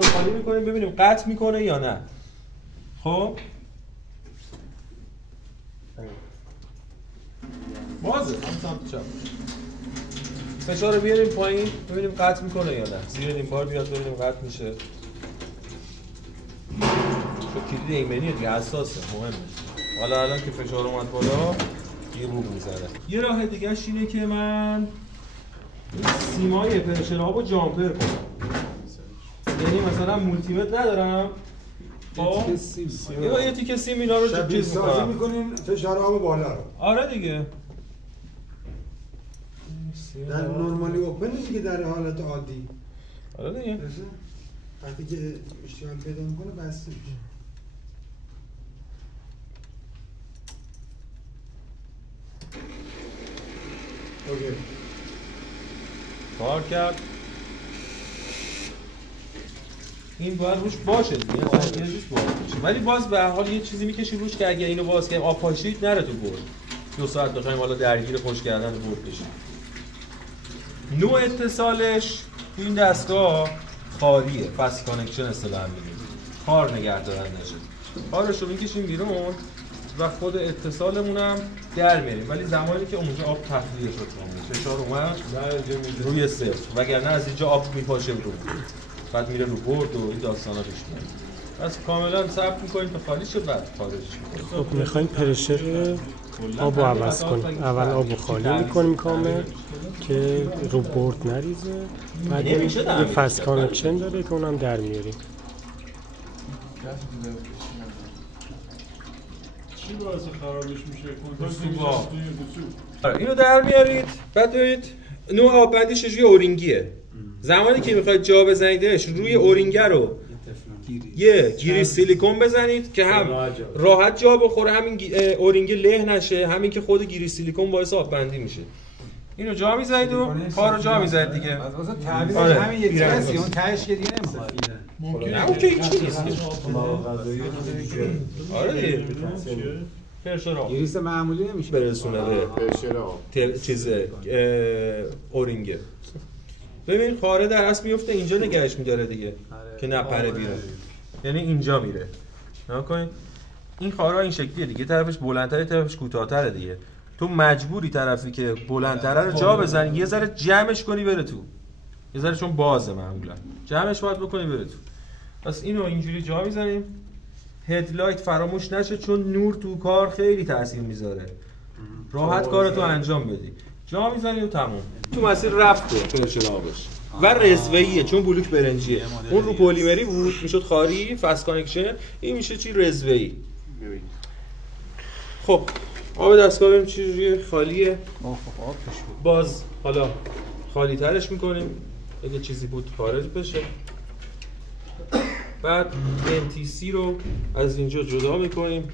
خالی میکنیم ببینیم قطع میکنه یا نه. خب بازه هم سمت چپ فشار رو بیاریم پایین ببینیم قطع میکنه یا نه. زیر نیم بار بیاد ببینیم قطع میشه. چون کلید ایمنیه دیگه حساسه مهمه. حالا الان که فشار اومد بالا یه رو میزنه. یه راه دیگه اینه که من سیمای پرشرابو جامپر کنم. یعنی مثلا مولتی متر ندارم با یه تیکه سیم اینا رو چیز می‌کنم می‌کنین فشار آب بالا رو. آره دیگه در نورمالی اوپن دیگه در حالت عادی. آره دیگه وقتی که اشتغال پیدا می‌کنه بسته میشه. اوکی. کار کرد. این باید روش باشه دیگه اصلا روش باشه. ولی باز به هر حال یه چیزی میکشی روش که اگه اینو باز کنیم آب پاشید نره تو برد. 2 ساعت بخوایم حالا درگیر خوش کردن برد بشیم. نوع اتصالش تو این دستگاه خاریه. فاست کانکشن اصطلاحاً میگیم. خار نگه دارن نشه. خارش رو میکشیم بیرون و خود اتصالمون هم در میاریم ولی زمانی که اونجا آب تخلیه شد فشار اومد روی صفر وگرنه از اینجا آب میپاشه رو بعد میره رو برد و این داستانا پیش میاد. پس کاملا ثبت میکنیم تا خالی شه بعد خارجش میکنیم. خب میخوایم پرشر آب رو عوض کنیم. اول آب رو خالی میکنیم کامل که رو برد نریزه. بعد یه فاست کانکشن داره که اونم در میاریم. چی باعث خرابش میشه؟ اینو در میارید بعد ببینید نوع آب بندیش روی اورینگیه. زمانی که میخواید جا بزنیدش روی اورینگه رو یه گیری سیلیکون بزنید که هم راحت جا بخوره همین اورینگه له نشه همین که خود گیری سیلیکون باعث آب بندی میشه. اینو جا میزنید و کار رو جا میزنید دیگه. واسه تعبیرش همین یه چیزی اون تهش که دیگه نمیخواد. نه اون که هیچی نیست. آره دیگه. پرشر گریس معمولی نمیشه برسونه به پرشر چیز اورینگه. ببین خاره در اصل میفته اینجا نگهش میداره دیگه که نپره بیرون. یعنی اینجا میره. نگاه کن این خاره این شکلیه دیگه طرفش بلندتره طرفش کوتاه‌تره دیگه. تو مجبوری طرفی که بلندتره رو جا بزنی یه ذره جمعش کنی بره تو. یه ذره چون بازه معمولا. جمعش باید بکنی بره تو. پس اینو اینجوری جا میزنیم. هدلایت فراموش نشه چون نور تو کار خیلی تاثیر میذاره. راحت کارتو انجام بدی. جا میزنی و تموم. تو مسیر رفته پرشر آبش. و رزوه‌ایه چون بلوک برنجیه. اون رو پلیمری بود میشد خاری فاست کانکشن این میشه چی رزوه‌ای. خب آب دستگاه ببینیم چجوریه خالیه. باز حالا خالی ترش میکنیم اگه چیزی بود خارج بشه. بعد NTC رو از اینجا جدا میکنیم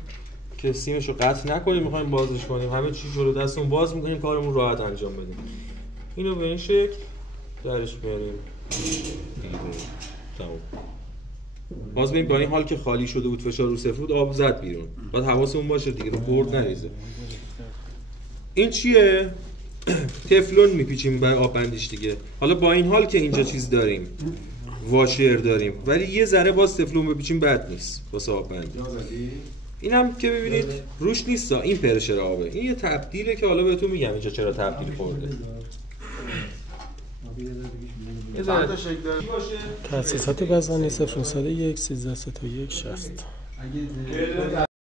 که سیمش رو قطع نکنیم میخوایم بازش کنیم همه چی جلو دستمون باز میکنیم کارمون راحت انجام بدیم. اینو به این شکل درش میاریم تمام. باز ببین با این حال که خالی شده بود فشار رو صفر بود آب زد بیرون باید حواسمون باشه دیگه رو برد نریزه. این چیه؟ تفلون میپیچیم برای آب بندیش دیگه. حالا با این حال که اینجا چیز داریم واشر داریم ولی یه ذره باز تفلون بپیچیم بد نیست واسه آب بندی. اینم که ببینید روش نیست این پرشر آبه. این یه تبدیله که حالا بهتون میگم اینجا چرا تبدیل خورده. یه ذره تأسیسات بزنی 0 1 13 3 1 60